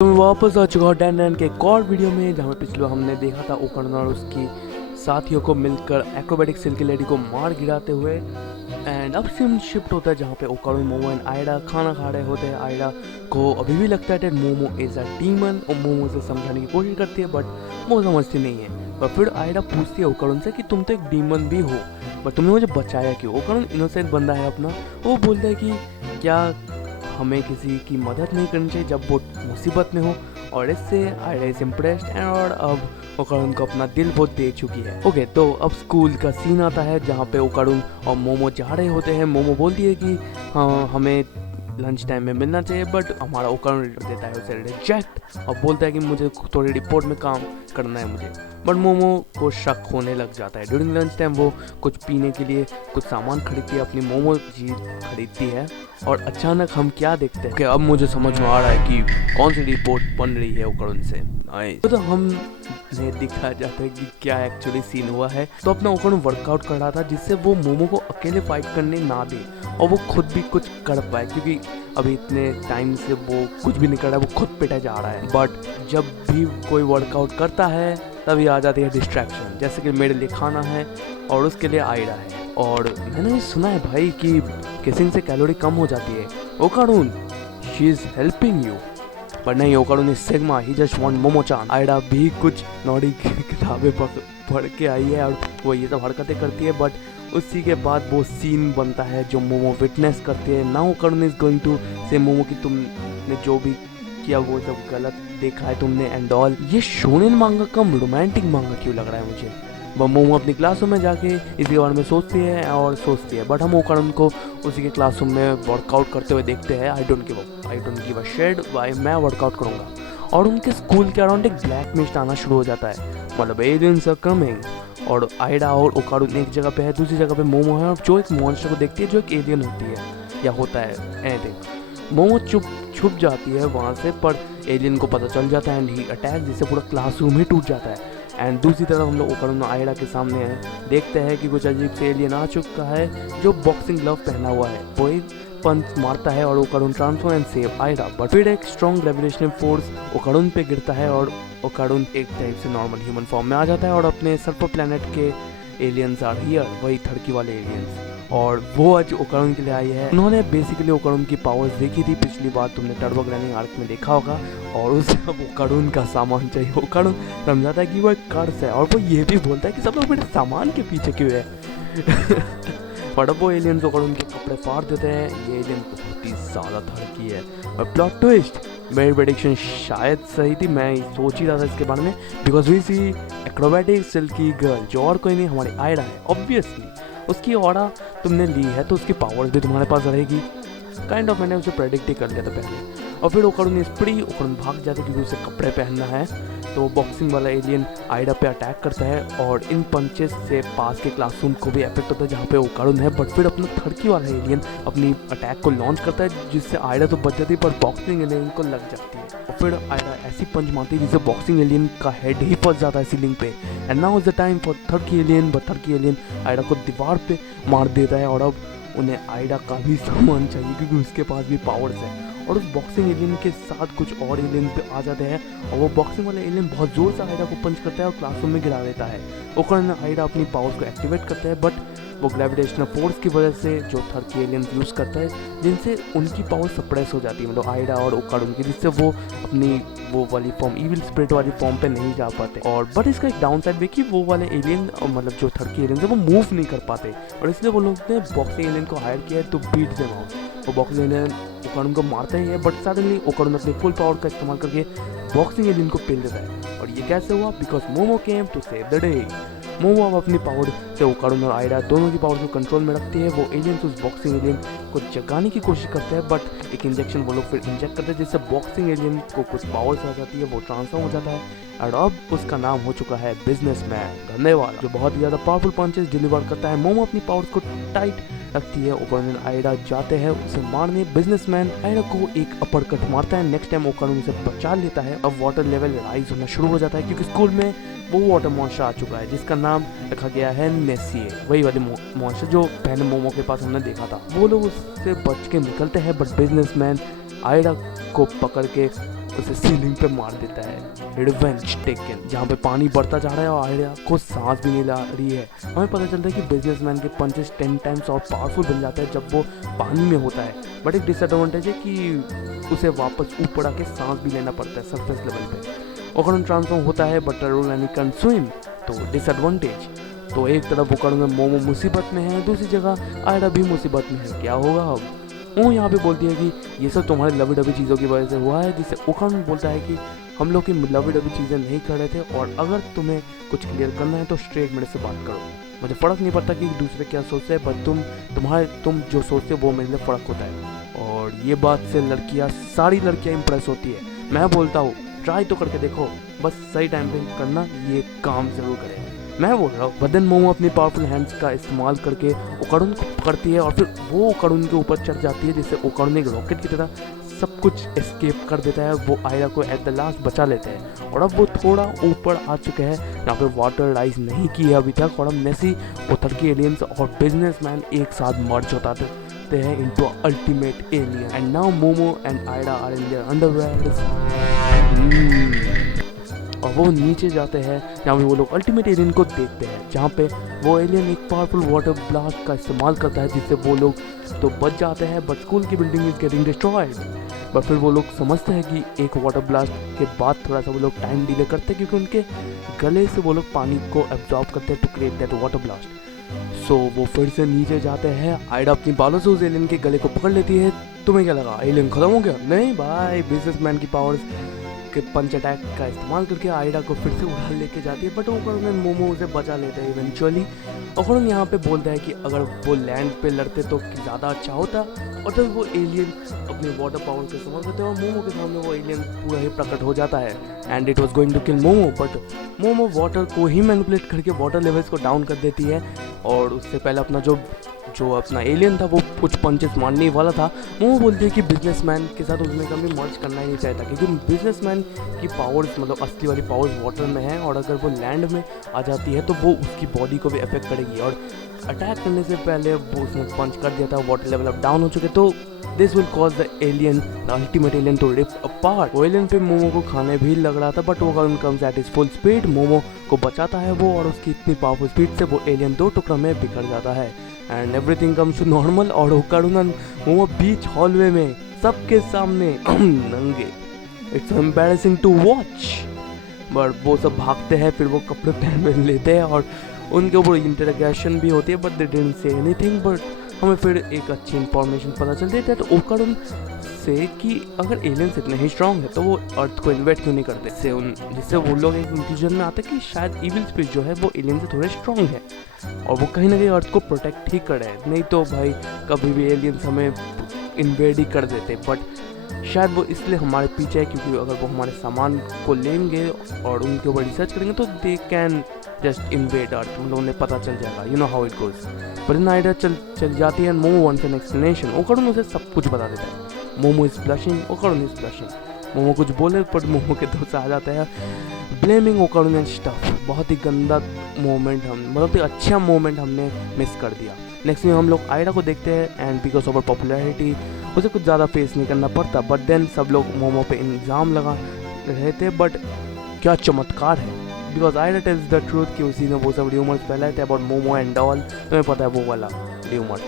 तो मैं वापस आ चुका हूँ डैन के एक और वीडियो में, जहाँ पिछले बार हमने देखा था ओकरण और उसकी साथियों को मिलकर एक्रोबैटिक सिल्की लेडी को मार गिराते हुए। एंड अब सीन शिफ्ट होता है जहाँ पे ओकरण, मोमो एंड आयडा खाना खा रहे होते हैं। आयडा को अभी भी लगता है मोमो इज़ अ डीमन और मोमो से समझाने की कोशिश करती है, बट वो समझती नहीं है। पर फिर आयडा पूछती है ओकरण से कि तुम तो एक डीमन भी हो, बट तुमने मुझे बचाया क्यों? ओकरण इनोसेंट बंदा है अपना, वो बोलता है कि क्या हमें किसी की मदद नहीं करनी चाहिए जब वो मुसीबत में हो। और इससे आयडा इज इम्प्रेस्ड एंड और अब ओकरुन को अपना दिल बहुत दे चुकी है। ओके, तो अब स्कूल का सीन आता है जहाँ पे ओकरुन और मोमो जा रहे होते हैं। मोमो बोलती है कि हाँ हमें लंच टाइम में मिलना चाहिए, बट हमारा ओकरुन देता है उसे रिजेक्ट और बोलता है कि मुझे थोड़ी रिपोर्ट में काम करना है मुझे। बट मोमो को शक होने लग जाता है। ड्यूरिंग लंच टाइम वो कुछ पीने के लिए कुछ सामान खरीदती है, अपनी मोमो जी खरीदती है। और अचानक हम क्या देखते हैं कि अब मुझे समझ में आ रहा है कि कौन सी रिपोर्ट बन रही है ओकरुन से। तो हमने दिखा जाता है कि क्या एक्चुअली सीन हुआ है। तो अपना ओकरुन वर्कआउट कर रहा था जिससे वो मोमो को अकेले फाइट करने ना दे और वो खुद भी कुछ कर पाए, क्योंकि अभी इतने टाइम से वो कुछ भी नहीं कर रहा है, वो खुद पिटा जा रहा है। बट जब भी कोई वर्कआउट करता है तभी आ जाती है डिस्ट्रैक्शन, जैसे कि मेरे लिए खाना है और उसके लिए आयडा है। और मैंने भी सुना है भाई कि किसिंग से कैलोरी कम हो जाती है। Okarun, she is helping you. But नहीं, Okarun is sigma, he just want Momo chan. Aira भी कुछ नॉडी किताबें पढ़ के आई है और वो ये सब हरकतें करती है। बट उसी के बाद वो सीन बनता है जो मोमो विटनेस करती है। Now Okarun is going to say Momo कि तुमने जो भी किया वो सब गलत देखा है तुमने एंड ऑल। ये शोनेन मांगा कम रोमांटिक मांगा क्यों लग रहा है मुझे। वह मोमो अपनी क्लासरूम में जाके इसके बारे में सोचती है और सोचती है, बट हम ओकरुन को उसी के क्लासरूम में वर्कआउट करते हुए देखते हैं। I don't give a shit, भाई मैं वर्कआउट करूँगा। और उनके स्कूल के अराउंड एक ब्लैक मिस्ट आना शुरू हो जाता है, मतलब एलियंस आर कमिंग। और आयडा और ओकरुन एक जगह पे है, दूसरी जगह पे मोमो है, और जो एक मॉन्स्टर को देखती है जो एक एलियन होती है या होता है एनीथिंग। मोमो छुप जाती है वहाँ से, पर एलियन को पता चल जाता है एंड ही अटैक, जिससे पूरा क्लासरूम ही टूट जाता है। एंड दूसरी तरफ हम लोग ओकरुन आयडा के सामने हैं, देखते हैं कि कुछ अजीब से एलियन आ चुका है जो बॉक्सिंग ग्लव पहना हुआ है। वो एक पंच मारता है और ओकरुन transform and save Ida, but फिर एक स्ट्रॉन्ग ग्रेविटेशनल फोर्स ओकरुन पे गिरता है और ओकरुन एक टाइप से नॉर्मल ह्यूमन फॉर्म में आ जाता है। और अपने सर्पर प्लैनेट के एलियंस आर हियर, वही थड़की वाले एलियंस, और वो आज ओकरुन के लिए आई है। उन्होंने बेसिकली ओकरुन की पावर्स देखी थी पिछली बार, तुमने टर्बो ग्रैनिंग आर्क में देखा होगा, और उसे अब ओकरुन का सामान चाहिए। ओकरुन समझाता है कि वो एक कर्स है, और वो ये भी बोलता है कि सब लोग मेरे सामान के पीछे क्यों है। पर वो एलियंस ओकरुन के कपड़े फाड़ देते हैं। ये एलियन बहुत ही ज़्यादा थड़की है। और प्लॉट ट्विस्ट, मेरी प्रेडिक्शन शायद सही थी, मैं सोच ही रहा था इसके बारे में, because we see acrobatic silky girl, जो और कोई नहीं हमारी आयडा है। ऑब्वियसली उसकी ऑरा तुमने ली है तो उसकी पावर्स भी तुम्हारे पास रहेगी। काइंड ऑफ मैंने उसे प्रेडिक्ट ही कर लिया था पहले। और फिर ओकरुन स्प्री, ओकरुन भाग जाता है क्योंकि उसे कपड़े पहनना है। तो वो बॉक्सिंग वाला एलियन आयडा पे अटैक करता है और इन पंचेस से पास के क्लासरूम को भी इफेक्ट होता है जहाँ पे ओकरुन है। बट फिर अपना थड़की वाला एलियन अपनी अटैक को लॉन्च करता है, जिससे आयडा तो बच जाती है पर बॉक्सिंग एलियन को लग जाती है। और फिर आयडा ऐसी पंच मारती है जिससे बॉक्सिंग एलियन का हेड ही फंस जाता है सीलिंग पे। And now is the time for थड़की एलियन, बट थड़की एलियन आयडा को दीवार पे मार देता है। और अब उन्हें आयडा का भी सामान चाहिए क्योंकि उसके पास भी पावर्स है। और उस बॉक्सिंग एलियन के साथ कुछ और एलियन पे आ जाते हैं, और वो बॉक्सिंग वाला एलियन बहुत जोर से आयडा को पंच करता है और क्लासरूम में गिरा देता है। ओकरुन आयडा अपनी पावर्स को एक्टिवेट करता है, बट वो ग्रेविटेशनल फोर्स की वजह से जो थड़की एलियन यूज़ करता है, जिनसे उनकी पावर सप्रेस हो जाती है, मतलब आयडा और ओकरुन की, जिससे वो अपनी वो वाली फॉर्म, इविल स्पिरिट वाली फॉर्म पे नहीं जा पाते। और बट इसका एक डाउन साइड भी कि वो वाले एलियन, मतलब जो थड़की एलियन है, वो मूव नहीं कर पाते, और इसलिए वो लोग ने बॉक्सिंग एलियन को हायर किया है टू बीट देम आउट। वो बॉक्सिंग एलियन ओकरुन को मारता ही है, बट सडनली ओकरुन अपने फुल पावर का इस्तेमाल करके बॉक्सिंग एलियन को पेल देता है। और ये कैसे हुआ? Because Momo came to save the day. Momo अब अपनी पावर से ओकरुन और आयडा दोनों की पावर को कंट्रोल में रखती है। वो एलियंस उस बॉक्सिंग एलियन को जगाने की कोशिश करते हैं, बट एक इंजेक्शन वो लोग फिर इंजेक्ट करते हैं, जिससे बॉक्सिंग एलियन को कुछ पावर्स आ जाती है, वो ट्रांसफॉर्म हो जाता है। और अब उसका नाम हो चुका है बिजनेसमैन, धन्यवाद, जो बहुत ही ज़्यादा पावरफुल पंचेस डिलीवर करता है। मोमो अपनी पावर्स को टाइट रखती है। ओकरुन आयडा जाते हैं उसे मारने। बिजनेसमैन आयडा को एक अपरकट मारता है। नेक्स्ट टाइम ओकरुन उसे बचा लेता है। अब वाटर लेवल राइज होना शुरू हो जाता है क्योंकि स्कूल में वो वाटर मॉन्स्टर आ चुका है, जिसका नाम रखा गया है नेसिए, वही वाले मॉन्स्टर जो पहले मोमो के पास हमने देखा था। वो लोग उससे बच के निकलते हैं, बट बिजनेसमैन आयडा को पकड़ के उसे सीलिंग पे मार देता है। रिवेंज टेकन, जहाँ पे पानी बढ़ता जा रहा है और आयडा को सांस भी नहीं ला रही है। हमें पता चलता है कि बिजनेसमैन के पंचेस 10 टाइम्स और पावरफुल बन जाता है जब वो पानी में होता है, बट एक डिसएडवांटेज है कि उसे वापस ऊपर आके सांस भी लेना पड़ता है सरफेस लेवल पे। ओकारुन ट्रांसफॉर्म होता है but turtle and can swim, तो डिसएडवांटेज। तो एक तरफ ओकारुन में मोमो मुसीबत में है, दूसरी जगह आयडा भी मुसीबत में है। क्या होगा अब? वो यहाँ पे बोलती है कि ये सब तुम्हारे लवी डबी चीज़ों की वजह से हुआ है, जिससे ओकारुन बोलता है कि हम लोग की लवी डबी चीज़ें नहीं कर रहे थे, और अगर तुम्हें कुछ क्लियर करना है तो स्ट्रेट मेरे से बात करो। मुझे फ़र्क नहीं पड़ता कि दूसरे क्या सोचते हैं, बट तुम जो सोचते हो वो मेरे लिए फ़र्क होता है। और ये बात से सारी लड़कियाँ इंप्रेस होती है। मैं बोलता हूँ ट्राई तो करके देखो, बस सही टाइम पे करना, ये काम ज़रूर करें। मैं बोल रहा हूँ। बदन मोमो अपनी पावरफुल हैंड्स का इस्तेमाल करके ओकारुन को पकड़ती है और फिर वो ओकारुन के ऊपर चढ़ जाती है, जिससे ओकारुन एक रॉकेट की तरह सब कुछ एस्केप कर देता है। वो आयरा को एट द लास्ट बचा लेते हैं और अब वो थोड़ा ऊपर आ चुके हैं जहाँ पे वाटर राइज नहीं की है अभी तक, और अब नेसी उतर के एलियंस और बिजनेसमैन एक साथ मर्ज होते हैं into ultimate alien. And now Momo and Aira are in their underwears. और वो नीचे जाते हैं जहाँ पे वो लोग अल्टीमेट एलियन को देखते हैं, जहाँ पे वो एलियन एक पावरफुल वाटर ब्लास्ट का इस्तेमाल करता है, जिससे वो लोग तो बच जाते हैं बट स्कूल की building is getting destroyed. But फिर वो लोग समझते हैं कि एक वाटर ब्लास्ट के बाद थोड़ा सा वो लोग टाइम डिले करते हैं, क्योंकि उनके गले से वो लोग पानी को एब्जॉर्ब करते हैं to create that water blast. So वो फिर से नीचे जाते हैं। आयडा अपनी बालों से उस एलियन के गले को पकड़ लेती है। तुम्हें क्या लगा एलियन खत्म हो गया? नहीं भाई, बिजनेसमैन की पावर्स के पंच अटैक का इस्तेमाल करके आयडा को फिर से उड़ा लेके जाती है, बट ओकारुन मोमो उसे बचा लेते हैं इवेंचुअली। ओकारुन यहाँ पे बोलता है कि अगर वो लैंड पे लड़ते तो ज़्यादा अच्छा होता, और तब वो एलियन अपने वाटर पावर का इस्तेमाल करते हैं और मोमो के सामने वो एलियन पूरा ही प्रकट हो जाता है and it was going to kill Momo, but Momo water को ही मैनिपुलेट करके वाटर लेवल्स को डाउन कर देती है। और उससे पहले अपना जो अपना एलियन था वो कुछ पंचेस मारने ही वाला था। वो बोलते हैं कि बिजनेसमैन के साथ उसमें कभी मर्ज करना ही नहीं चाहता, क्योंकि बिजनेसमैन की पावर्स मतलब असली वाली पावर्स वाटर में है, और अगर वो लैंड में आ जाती है तो वो उसकी बॉडी को भी अफेक्ट करेगी। और अटैक करने से पहले वो उसने पंच कर दिया था, वाटर लेवल अब डाउन हो चुके, तो this will cause the alien, the ultimate alien to rip apart. वो एलियन पे मोमो को खाने भी लग रहा था, बट वो comes at his full speed, momo को बचाता है वो, और उसकी इतनी पावरफुल स्पीड से वो एलियन दो टुकड़ों में बिखर जाता है and everything comes to normal. और ओकारुन मोमो बीच हॉलवे में सबके सामने नंगे, it's embarrassing to watch, but वो सब भागते हैं, फिर वो कपड़े पहन लेते हैं और उनके ऊपर इंटरोगेशन भी होती है, but they didn't say anything. But हमें फिर एक अच्छी इंफॉर्मेशन पता चल जाती है तो ओकारुन से कि अगर एलियंस इतने ही स्ट्रांग है तो वो अर्थ को इन्वेट क्यों नहीं करते, जिससे वो लोग एक कंक्लूजन में आते हैं कि शायद इविल स्पिरिट जो है वो एलियन से थोड़े स्ट्रांग है और वो कहीं ना कहीं अर्थ को प्रोटेक्ट ही करे, नहीं तो भाई कभी भी एलियंस हमें इन्वेड ही कर देते। बट शायद वो इसलिए हमारे पीछे है क्योंकि अगर वो हमारे सामान को लेंगे और उनके ऊपर रिसर्च करेंगे तो they can just invade Earth, हम लोगों ने पता चल जाएगा, you know how it goes. पर इन आइडिया चल जाती है and Momo wants an explanation. Okarun उसे सब कुछ बता देता है। Momo is blushing, Okarun is blushing. Momo कुछ बोले पर मोमो के दोस्त आ जाते हैं ब्लेमिंग ओकारुन एंड स्टफ। बहुत ही गंदा मोमेंट, मतलब एक अच्छा मोमेंट हमने मिस कर दिया। नेक्स्ट में हम लोग आयडा को देखते हैं and because of her popularity उसे कुछ ज़्यादा फेस नहीं करना पड़ता, बट देन सब लोग मोमो पे इल्ज़ाम लगा रहे थे। बट क्या चमत्कार है, because Ida tells the truth कि उसी ने वो सब र्यूमर्स फैलाए थे अबाउट मोमो एंड ऑल, तुम्हें पता है वो वाला र्यूमर।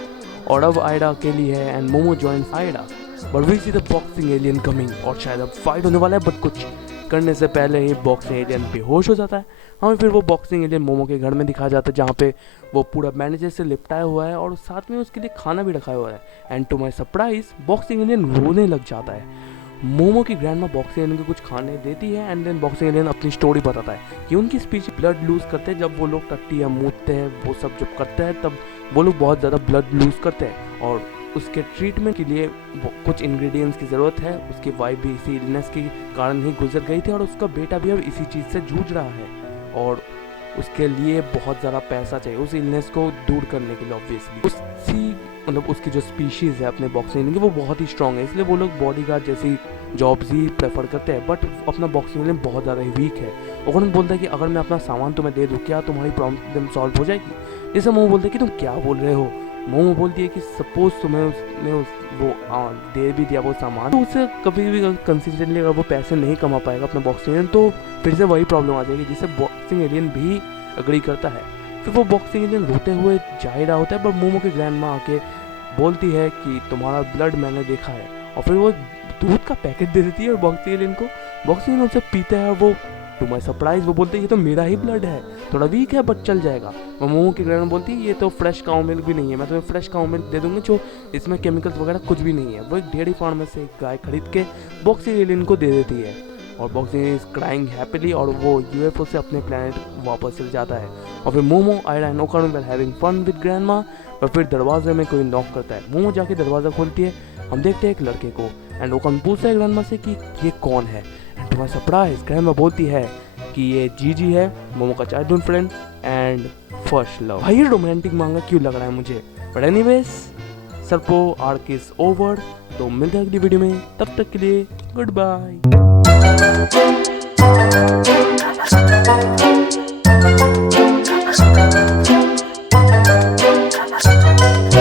और अब आयडा अकेली है and Momo joins Aida, but we see the boxing alien coming और शायद अब फाइट होने वाला है, बट कुछ करने से पहले ही बॉक्सिंग एलियन बेहोश हो जाता है। हमें फिर वो बॉक्सिंग एलियन मोमो के घर में दिखाया जाता है जहाँ पे वो पूरा मैनेजर से लिपटाया हुआ है और साथ में उसके लिए खाना भी रखा हुआ है। And to my surprise boxing alien रोने लग जाता है। मोमो की ग्रैंडमा बॉक्सिंग एलियन को कुछ खाने देती है एंड देन बॉक्सिंग एलियन अपनी स्टोरी बताता है कि उनकी स्पीच ब्लड लूज करते हैं जब वो लोग टट्टी या मूतते हैं, वो सब जब करते हैं तब वो लोग बहुत ज़्यादा ब्लड लूज करते हैं और उसके ट्रीटमेंट के लिए कुछ इंग्रेडिएंट्स की ज़रूरत है। उसकी वाइफ भी इसी इलनेस के कारण ही गुजर गई थी और उसका बेटा भी अब इसी चीज़ से जूझ रहा है और उसके लिए बहुत ज़्यादा पैसा चाहिए उस इलनेस को दूर करने के लिए। ऑब्वियसली उसकी जो स्पीशीज़ है अपने बॉक्सिंग की वो बहुत ही स्ट्रॉन्ग है, इसलिए वो लोग बॉडीगार्ड जैसी जॉब्स ही प्रेफर करते हैं, बट अपना बॉक्सिंग में बहुत ज़्यादा ही वीक है। ओकारुन बोलता है कि अगर मैं अपना सामान तुम्हें दे दूँ क्या तुम्हारी प्रॉब्लम सॉल्व हो जाएगी, जैसे मोमो बोलते हैं कि तुम क्या बोल रहे हो, मोमो बोलती है कि सपोज तुम्हें उसने वो दे भी दिया वो सामान, तो उसे कभी भी कंसिस्टेंटली अगर वो पैसे नहीं कमा पाएगा अपना बॉक्सिंग एलियन, तो फिर से वही प्रॉब्लम आ जाएगी जिससे बॉक्सिंग एलियन भी अग्री करता है। फिर वो बॉक्सिंग एलियन रोते हुए जा ही रहा होता है, पर मोमो की ग्रैंड माँ आके बोलती है कि तुम्हारा ब्लड मैंने देखा है, और फिर वो दूध का पैकेट दे देती है बॉक्सिंग एलियन को। बॉक्सिंग एलियन उसे पीता है और वो टू माई सरप्राइज वो बोलते हैं ये तो मेरा ही ब्लड है, थोड़ा वीक है बट चल जाएगा। मोमो की ग्रैंड बोलती है ये तो फ्रेश काऊ मिल्क भी नहीं है, मैं तुम्हें फ्रेश काऊ मिल्क दे दूंगी जो इसमें केमिकल्स वगैरह कुछ भी नहीं है। वो एक डेयरी फार्म में से एक गाय खरीद के बॉक्सिंग एलियन को दे देती है, और बॉक्सिंग इज क्राइंग हैप्पीली, और वो यूएफओ से अपने प्लेनेट वापस चल जाता है। और फिर Momo, Aira and Okarun were having fun with grandma, और फिर दरवाजे में कोई नॉक करता है। मोमो जाके दरवाज़ा खोलती है, हम देखते हैं एक लड़के को, एंड ओकानो पूछता है ग्रैंडमा से कि ये कौन है, and to my surprise grandma बोलती है कि ये जीजी है, मोमो का childhood friend and first love. भाई ये रोमांटिक मांगा क्यों लग रहा है मुझे, but anyways Serpo arc is over. तो मिलते हैं अगली वीडियो में, तब तक के लिए गुड बाय।